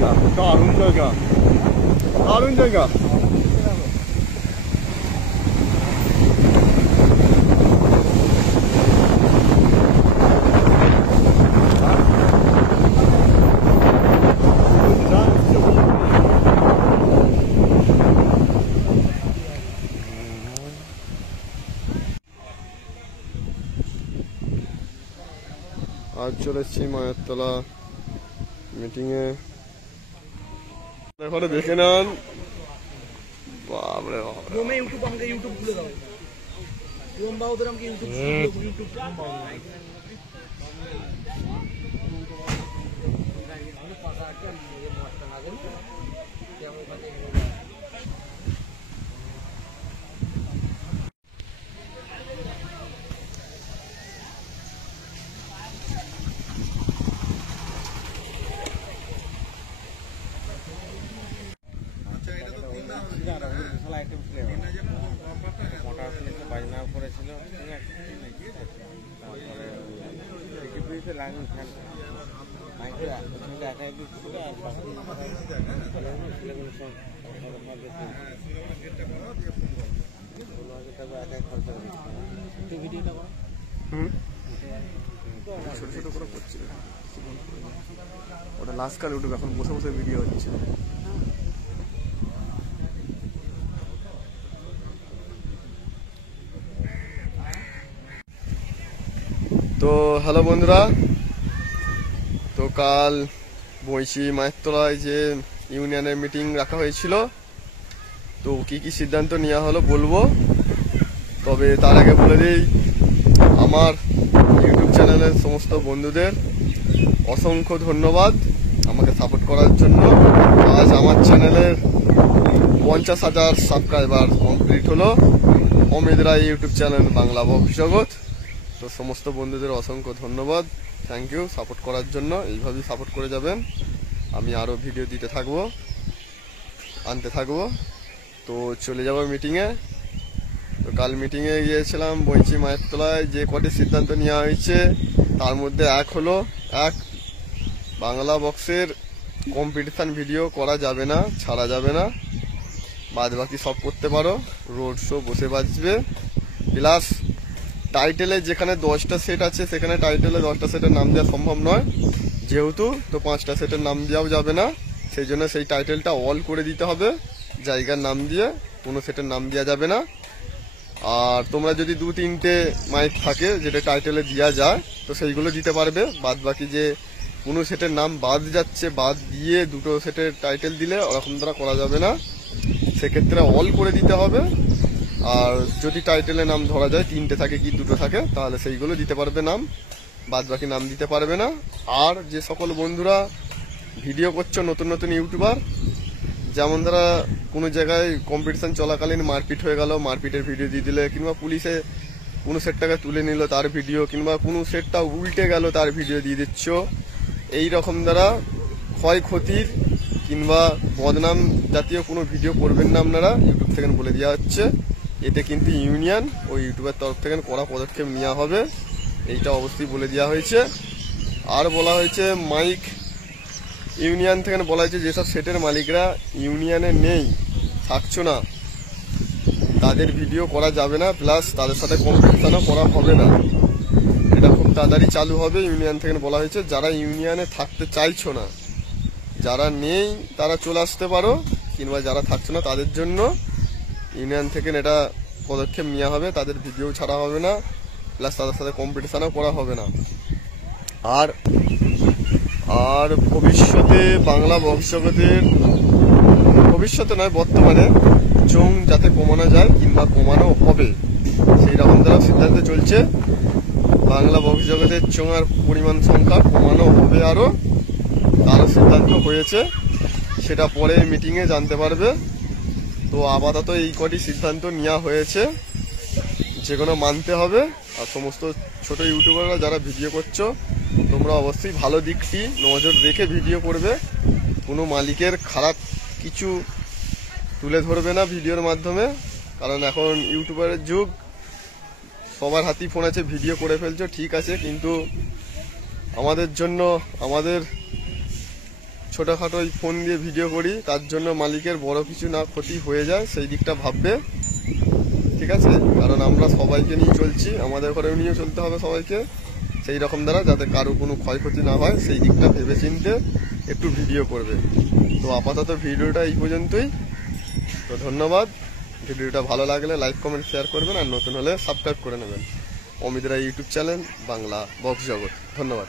দারুণ জায়গা, দারুণ জায়গা। আজ চলে এসছি মায়েরতলা মিটিংয়ে। এখানে দেখে নেন, বাবরে বাবরে ইউটিউব আমাকে ইউটিউব খুলে দাও, লম্বা ওদের আমাকে ইউটিউব ইউটিউব বাজনা করেছিল, ছোট ছোট করে করছিল ওটা লাস্ট কাল ইউটিউব, এখন বসে বসে ভিডিও হচ্ছে। তো হ্যালো বন্ধুরা, তো কাল বৈশি মায়েরতলায় যে ইউনিয়নের মিটিং রাখা হয়েছিল, তো কি কি সিদ্ধান্ত নেওয়া হলো বলবো। তবে তার আগে বলে দিই, আমার ইউটিউব চ্যানেলের সমস্ত বন্ধুদের অসংখ্য ধন্যবাদ আমাকে সাপোর্ট করার জন্য। আজ আমার চ্যানেলের 50,000 সাবস্ক্রাইবার কমপ্লিট হলো। অমিত রায় ইউটিউব চ্যানেল বাংলা ভবিষ্যৎ। তো সমস্ত বন্ধুদের অসংখ্য ধন্যবাদ, থ্যাংক ইউ সাপোর্ট করার জন্য। এইভাবেই সাপোর্ট করে যাবেন, আমি আরও ভিডিও দিতে থাকবো, আনতে থাকবো। তো চলে যাব মিটিংয়ে। তো কাল মিটিংয়ে গিয়েছিলাম বৈশি মায়েরতলায়। যে কটি সিদ্ধান্ত নেওয়া হয়েছে তার মধ্যে এক বাংলা বক্সের কম্পিটিশান ভিডিও করা যাবে না, ছাড়া যাবে না, বাদ বাকি সব করতে পারো। রোড শো বসে বাজবে, প্লাস টাইটেলে যেখানে 10টা সেট আছে সেখানে টাইটেলে 10টা সেটের নাম দেওয়া সম্ভব নয়, যেহেতু তো 5টা সেটের নাম দেওয়াও যাবে না। সেই জন্য সেই টাইটেলটা অল করে দিতে হবে, জায়গার নাম দিয়ে কোনো সেটের নাম দেওয়া যাবে না। আর তোমরা যদি 2-3টে মাইক থাকে যেটা টাইটেলে দেওয়া যায় তো সেইগুলো দিতে পারবে। বাদ বাকি যে কোনো সেটের নাম বাদ যাচ্ছে, বাদ দিয়ে 2টো সেটের টাইটেল দিলে ওরকম দ্বারা করা যাবে না, সেক্ষেত্রে অল করে দিতে হবে। আর যদি টাইটেলে নাম ধরা যায় 3টে থাকে কি 2টো থাকে, তাহলে সেইগুলো দিতে পারবে নাম, বাদ বাকি নাম দিতে পারবে না। আর যে সকল বন্ধুরা ভিডিও করছো, নতুন নতুন ইউটিউবার, যেমন ধরা কোনো জায়গায় কম্পিটিশান চলাকালীন মারপিট হয়ে গেল, মারপিটের ভিডিও দিয়ে দিলে, কিংবা পুলিশে কোনো সেটটাকে তুলে নিল তার ভিডিও, কিংবা কোনো সেটটা উল্টে গেল তার ভিডিও দিয়ে দিচ্ছ, এই রকম দ্বারা ক্ষয়ক্ষতির কিংবা বদনাম জাতীয় কোনো ভিডিও করবেন না আপনারা, ইউটিউব থেকে বলে দেওয়া হচ্ছে। এতে কিন্তু ইউনিয়ন ও ইউটিউবের তরফ থেকে কড়া পদক্ষেপ নেওয়া হবে, এইটা অবশ্যই বলে দেওয়া হয়েছে। আর বলা হয়েছে মাইক ইউনিয়ন থেকে বলা হয়েছে যেসব সেটের মালিকরা ইউনিয়নে নেই, থাকছো না, তাদের ভিডিও করা যাবে না, প্লাস তাদের সাথে কম্পিটিশনও করা হবে না। এটা খুব তাড়াতাড়ি চালু হবে, ইউনিয়ন থেকে বলা হয়েছে। যারা ইউনিয়নে থাকতে চাইছো না, যারা নেই তারা চলে আসতে পারো, কিংবা যারা থাকছো না তাদের জন্য ইউনিয়ন থেকে এটা পদক্ষেপ নেওয়া হবে, তাদের ভিডিও ছাড়া হবে না, প্লাস তাদের সাথে কম্পিটিশনও করা হবে না। আর আর ভবিষ্যতে বাংলা ভবিষ্যতের, ভবিষ্যতে নয় বর্তমানে, চোং যাতে কমানো যায় কিংবা কমানো হবে সেই রকম দ্বারা সিদ্ধান্ত চলছে। বাংলা ভবিষ্যতের চোঙার পরিমাণ সংখ্যা কমানো হবে, আরও সিদ্ধান্ত হয়েছে, সেটা পরে মিটিংয়ে জানতে পারবে। তো আপাতত এই কটি সিদ্ধান্ত নেওয়া হয়েছে, যেগুলো মানতে হবে। আর সমস্ত ছোট ইউটিউবাররা যারা ভিডিও করছো, তোমরা অবশ্যই ভালো দিকটি নজর রেখে ভিডিও করবে, কোনো মালিকের খারাপ কিছু তুলে ধরবে না ভিডিওর মাধ্যমে। কারণ এখন ইউটিউবারের যুগ, সবার হাতেই ফোন আছে, ভিডিও করে ফেলছো ঠিক আছে, কিন্তু আমাদের জন্য, আমাদের ছোটোখাটো ওই ফোন দিয়ে ভিডিও করি, তার জন্য মালিকের বড় কিছু না ক্ষতি হয়ে যায় সেই দিকটা ভাববে, ঠিক আছে? কারণ আমরা সবাইকে নিয়ে চলছি, আমাদের ঘরেও নিয়ে চলতে হবে সবাইকে, সেই রকম দ্বারা যাতে কারো কোনো ক্ষয়ক্ষতি না হয় সেই দিকটা ভেবে চিনতে একটু ভিডিও করবে। তো আপাতত ভিডিওটা এই পর্যন্তই। তো ধন্যবাদ। ভিডিওটা ভালো লাগলে লাইক কমেন্ট শেয়ার করবেন, আর নতুন হলে সাবস্ক্রাইব করে নেবেন অমিত রায় ইউটিউব চ্যানেল বাংলা বক্স জগৎ। ধন্যবাদ।